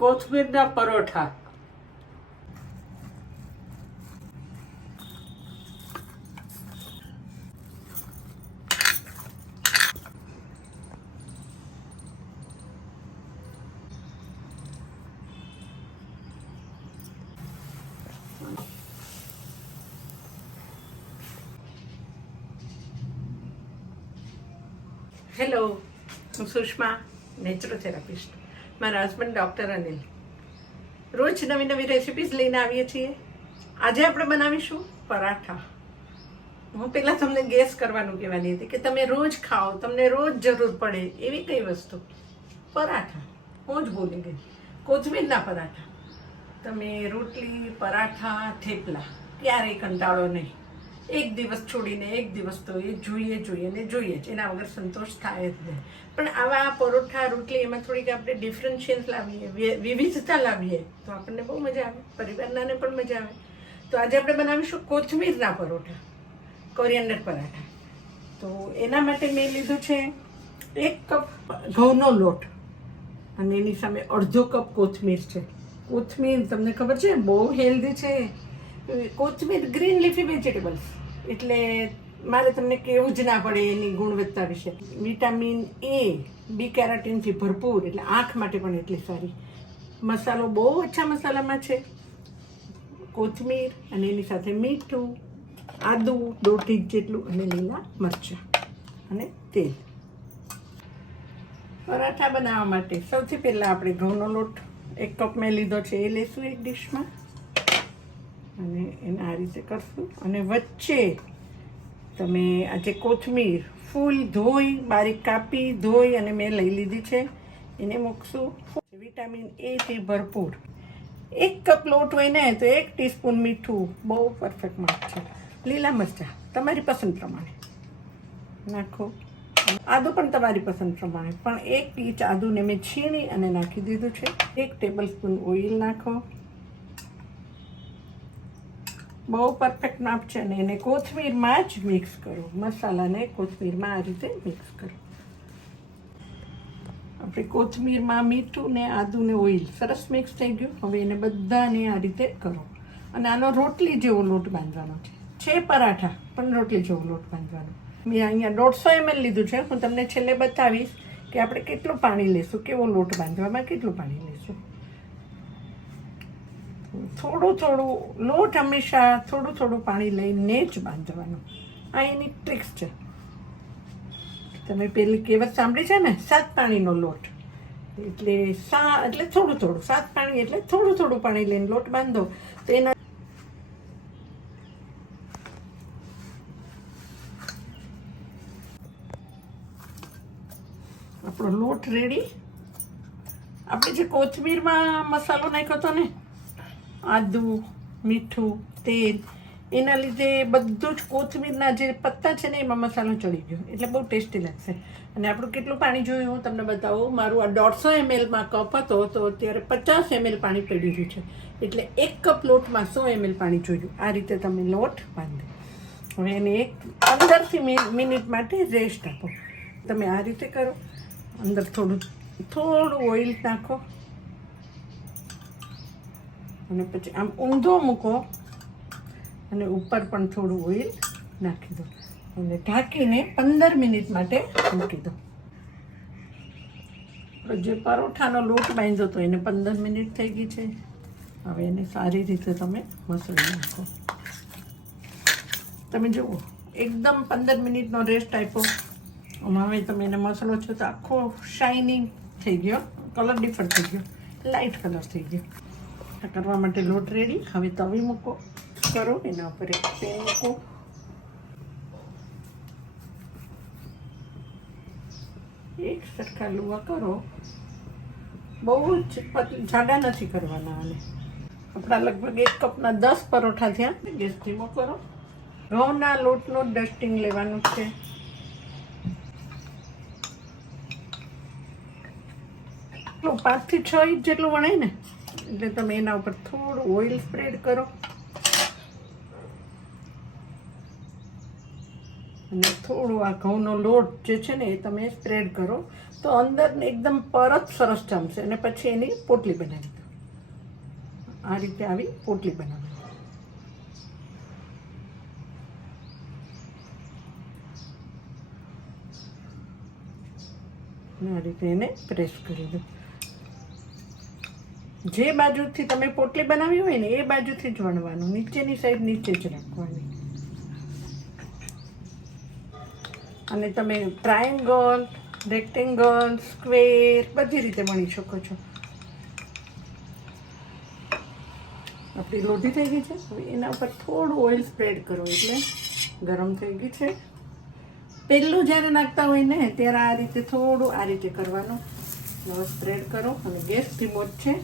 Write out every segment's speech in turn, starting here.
કોથમીરના paratha. Hello, હું સુષ્મા, નેચરોથેરાપિસ્ટ. મારા husband doctor Anil. રોજ નવી નવી રેસિપીઝ લઈને આવીએ છીએ. આજે આપણે બનાવીશું પરાઠા. હું પહેલાં તમને ગેસ કરવાનું કહેવાની હતી કે તમે રોજ ખાઓ, તમને રોજ જરૂર પડે એવી કઈ વસ્તુ. પરાઠા. હું જ બોલી ગઈ. કોથમીરના પરાઠા. તમે રોટલી, પરાઠા, થેપલા ક્યારેય કંટાળો નહીં. એક દિવસ છોડીને એક દિવસ તો એ જોઈએ ને જોઈએ જ, એના વગર સંતોષ થાય જ નહીં. પણ આવા પરોઠા, રોટલી એમાં થોડીક આપણે ડિફરન્શિયન્સ લાવીએ, વિવિધતા લાવીએ તો આપણને બહુ મજા આવે, પરિવારનાને પણ મજા આવે. તો આજે આપણે બનાવીશું કોથમીરના પરોઠા, કોરિયાન્ડર પરાઠા. તો એના માટે મેં લીધું છે 1 કપ ઘઉંનો લોટ અને એની સામે અડધો કપ કોથમીર છે. કોથમીર તમને ખબર છે બહુ હેલ્ધી છે. કોથમીર ગ્રીન લીફી વેજીટેબલ્સ, એટલે મારે તમને કહેવું જ ના પડે એની ગુણવત્તા વિશે. વિટામિન એ, બી કેરાટીનથી ભરપૂર, એટલે આંખ માટે પણ એટલી સારી. મસાલો બહુ ઓછા મસાલામાં છે. કોથમીર અને એની સાથે મીઠું, આદુ 2 ટીક જેટલું અને લીલા મરચાં અને તેલ. પરાઠા બનાવવા માટે સૌથી પહેલાં આપણે ઘઉંનો લોટ 1 કપ મેં લીધો છે, એ લઈશું એક ડીશમાં અને એને આ રીતે કરશું. અને વચ્ચે તમે આજે કોથમીર ફૂલ ધોઈ, બારીક કાપી, ધોઈ અને મેં લઈ લીધી છે, એને મૂકશું. વિટામિન એથી ભરપૂર 1 કપ લોટ હોય ને તો 1 ટીસ્પૂન મીઠું, બહુ પરફેક્ટ માપ છે. લીલા મરચાં તમારી પસંદ પ્રમાણે નાખો. આદું પણ તમારી પસંદ પ્રમાણે, પણ 1 ઇંચ આદુને મેં છીણી અને નાખી દીધું છે. 1 ટેબલ સ્પૂન ઓઇલ નાખો. બહુ પરફેક્ટ માપ છે ને એને કોથમીરમાં જ મિક્સ કરો. મસાલાને કોથમીરમાં આ રીતે મિક્સ કરો. આપણે કોથમીરમાં મીઠું ને આદુ ને ઓઇલ સરસ મિક્સ થઈ ગયું. હવે એને બધાને આ રીતે કરો અને આનો રોટલી જેવો લોટ બાંધવાનો છે પરાઠા પણ રોટલી જેવો લોટ બાંધવાનો. મેં અહીંયા 150 ml લીધું છે. હું તમને છેલ્લે બતાવીશ કે આપણે કેટલું પાણી લઈશું, કેવો લોટ બાંધવામાં કેટલું પાણી લઈશું. થોડું લોટ હંમેશા થોડું પાણી લઈને જ બાંધવાનું. આ એની ટ્રિક્સ છે. તમે પેલી કહેવત સાંભળી છે ને, 7 પાણીનો લોટ. એટલે થોડું 7 પાણી એટલે થોડું પાણી લઈને લોટ બાંધો તો એના આપણો લોટ રેડી. આપણે જે કોથમીરમાં મસાલો નાખ્યો હતો ને, આદુ, મીઠું, તેલ, એના લીધે બધું જ કોથમીરના જે પત્તા છે ને એમાં મસાલો ચડી ગયો, એટલે બહુ ટેસ્ટી લાગશે. અને આપણું કેટલું પાણી જોયું હું તમને બતાવું. મારું આ 150 mlમાં કપ હતો તો અત્યારે 50 ml પાણી પડી રહ્યું છે, એટલે 1 કપ લોટમાં 100 ml પાણી જોયું. આ રીતે તમે લોટ બાંધો. હવે એને 15 મિનિટ માટે રેસ્ટ આપો. તમે આ રીતે કરો. અંદર થોડું ઓઇલ નાખો અને પછી આમ ઊંધો મૂકો અને ઉપર પણ થોડું ઓઇલ નાખી દો અને ઢાંકીને 15 મિનિટ માટે મૂકી દો. જે પરોઠાનો લોટ બાંધ્યો તો એને 15 મિનિટ થઈ ગઈ છે. હવે એને સારી રીતે તમે મસળી નાખો. તમે જુઓ એકદમ 15 મિનિટનો રેસ્ટ આપ્યો. હવે તમે એને મસાલો છો તો આખો શાઇનિંગ થઈ ગયો, કલર ડિફરન્ટ થઈ ગયો, લાઇટ કલર થઈ ગયો. કરવા માટે લોટ રેડી. હવે તવી મૂકો, કરો એના ઉપર એક પેન મૂકો. એક સરખા લુવા કરો. બહુ જ જાડા નથી કરવાના. અને આપણા લગભગ 1 કપના 10 પરોઠા થયા. ગેસ ધીમો કરો. ઘઉંના લોટનો ડસ્ટિંગ લેવાનું છે. એટલું 5 થી 6 ઇંચ જેટલું વણાય ને, એટલે તમે એના ઉપર થોડું ઓઇલ સ્પ્રેડ કરો અને થોડું આ ઘઉંનો લોટ જે છે ને એ તમે સ્પ્રેડ કરો. તો અંદર એકદમ પરત સરસ જમશે. અને પછી એની પોટલી બનાવી દો. આ રીતે આવી પોટલી બનાવી. આ રીતે એને પ્રેસ કરી દો. જે બાજુથી તમે પોટલી બનાવી હોય ને એ બાજુથી જ વણવાનું. નીચેની સાઈડ નીચે જ રાખવાની. અને તમે ટ્રાયેંગલ, રેક્ટેંગલ, સ્ક્વેર બધી રીતે વણી શકો છો. આપણી લોઢી થઈ ગઈ છે. હવે એના ઉપર થોડું ઓઇલ સ્પ્રેડ કરો એટલે ગરમ થઈ ગઈ છે. પહેલું જ્યારે નાખતા હોય ને ત્યારે આ રીતે થોડું આ રીતે કરવાનું. હવે સ્પ્રેડ કરો અને ગેસ ધીમો જ છે.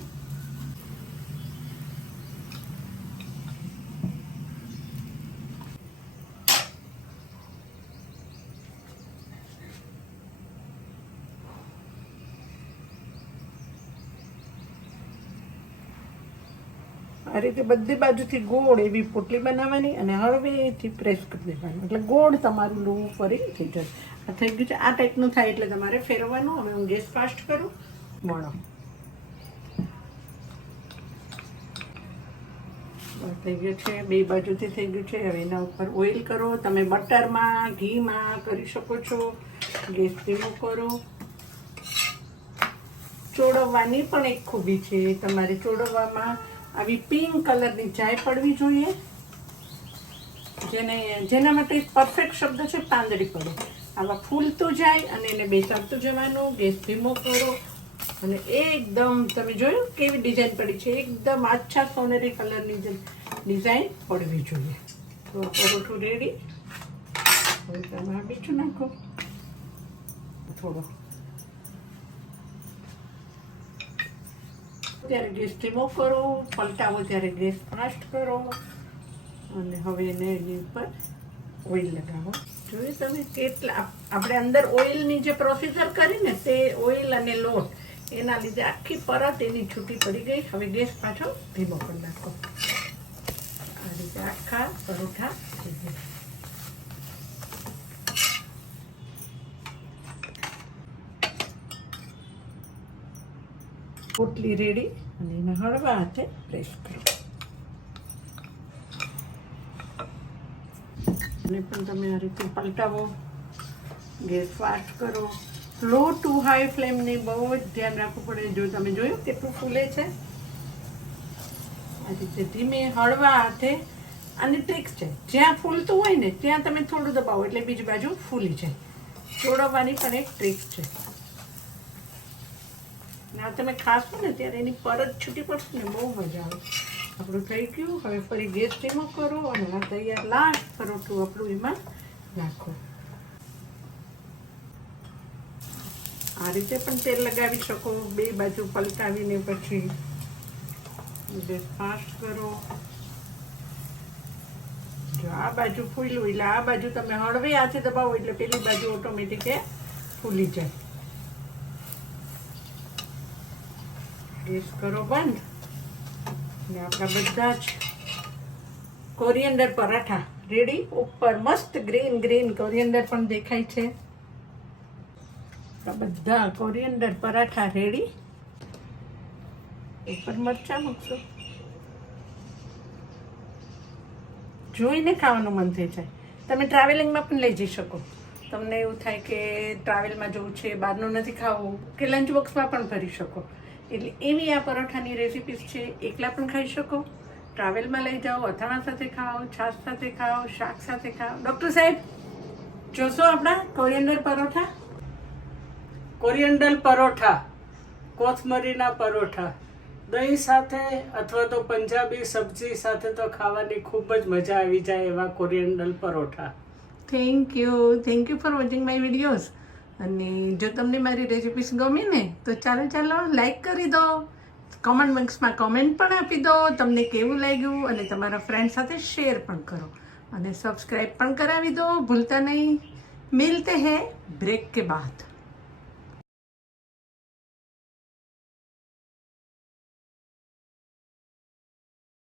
આ રીતે બધી બાજુથી ગોળ એવી પોટલી બનાવવાની અને હળવેથી પ્રેસ કરી દેવાનું. એટલે ગોળ તમારું લોવું ફરી થઈ જશે. આ થઈ ગયું છે. આ ટાઈપનું થાય એટલે તમારે ફેરવવાનું. હવે હું ગેસ ફાસ્ટ કરું. વણો થઈ ગયું છે. બે બાજુથી થઈ ગયું છે. હવે એના ઉપર ઓઇલ કરો. તમે બટરમાં, ઘીમાં કરી શકો છો. ગેસ ધીમો કરો. ચોળવવાની પણ એક ખૂબી છે. તમારે ચોળવવામાં આવી પિંક કલરની ચાય પડવી જોઈએ. જેના માટે પરફેક્ટ શબ્દ છે પાંદડી પડે. આવા ફૂલતું જાય અને એને બેસાડતું જવાનું. ગેસ ધીમો કરો અને એકદમ તમે જોયું કેવી ડિઝાઇન પડી છે. એકદમ આછા સોનેરી કલરની ડિઝાઇન પડવી જોઈએ. તો પરોઠું રેડી. હવે તમે બીજું નાખો થોડો. ત્યારે ગેસ ધીમો કરો. પલટાવો ત્યારે ગેસ ફાસ્ટ કરો. અને હવે એને એની ઉપર ઓઇલ લગાવો. જોયું તમે કેટલા આપણે અંદર ઓઇલની જે પ્રોસીજર કરી ને તે ઓઇલ અને લોટ એના લીધે આખી પરત એની છૂટી પડી ગઈ. હવે ગેસ પાછો ધીમો કરી નાખો. આ રીતે આખા પરોઠા થઈ ગયા. પોટલી રેડી અને એને હળવા હાથે પ્રેસ કરો. અને પણ તમે આ રીતે પલટાવો. ગેસ ફાસ્ટ કરો. લો ટુ હાઈ ફ્લેમની બહુ જ ધ્યાન રાખવું પડે. જો તમે જોયું કેટલું ફૂલે છે. આ રીતે ધીમે હળવા હાથે. આની ટ્રિક્સ છે. જ્યાં ફૂલતું હોય ને ત્યાં તમે થોડું દબાવો એટલે બીજી બાજુ ફૂલી જાય. ચોળવવાની પણ એક ટ્રિક છે. ના તમે ખાશો ને ત્યારે એની પરત છૂટી પડશે ને બહુ મજા આવે. આપણું થઈ ગયું. હવે ફરી ગેસ ધીમો કરો અને આ તૈયાર લાસ્ટ પરોઠું આપણું એમાં નાખો. આ રીતે પણ તેલ લગાવી શકો. બે બાજુ પલટાવીને પછી ગેસ ફાસ્ટ કરો. જો આ બાજુ ફૂલ્યું એટલે આ બાજુ તમે હળવે હાથે દબાવો એટલે પેલી બાજુ ઓટોમેટિક ફૂલી જાય. ગેસ કરો બંધ. અને આપણા બધા જ કોરિયન્ડર પરાઠા રેડી. ઉપર મસ્ત ગ્રીન ગ્રીન કોરિયન્ડર પણ દેખાય છે. બધા કોરિયન્ડર પરાઠા રેડી. ઉપર મરચાં મૂકશો. જોઈને ખાવાનું મન થઈ જાય. તમે ટ્રાવેલિંગમાં પણ લઈ જઈ શકો. તમને એવું થાય કે ટ્રાવેલમાં જવું છે, બહારનું નથી ખાવું, કે લંચ બોક્સમાં પણ ભરી શકો. એટલે એવી આ પરોઠાની રેસિપીસ છે. એકલા પણ ખાઈ શકો. ટ્રાવેલમાં લઈ જાઓ, અથાણા સાથે ખાઓ, છાશ સાથે ખાઓ, શાક સાથે ખાઓ. ડૉક્ટર સાહેબ જોશો આપણા કોરિયન્ડર પરોઠા. કોરિયન્ડર પરોઠા, કોથમરીના પરોઠા દહીં સાથે અથવા તો પંજાબી સબ્જી સાથે તો ખાવાની ખૂબ જ મજા આવી જાય એવા coriander paratha. Thank you for watching my videos. અને જો તમને મારી રેસિપીસ ગમી ને તો ચાલો લાઈક કરી દો. કોમેન્ટ બોક્સમાં કોમેન્ટ પણ આપી દો તમને કેવું લાગ્યું. અને તમારા ફ્રેન્ડ સાથે શેર પણ કરો. અને સબસ્ક્રાઈબ પણ કરાવી દો ભૂલતા નહીં. મિલતે હૈ બ્રેક કે બાદ.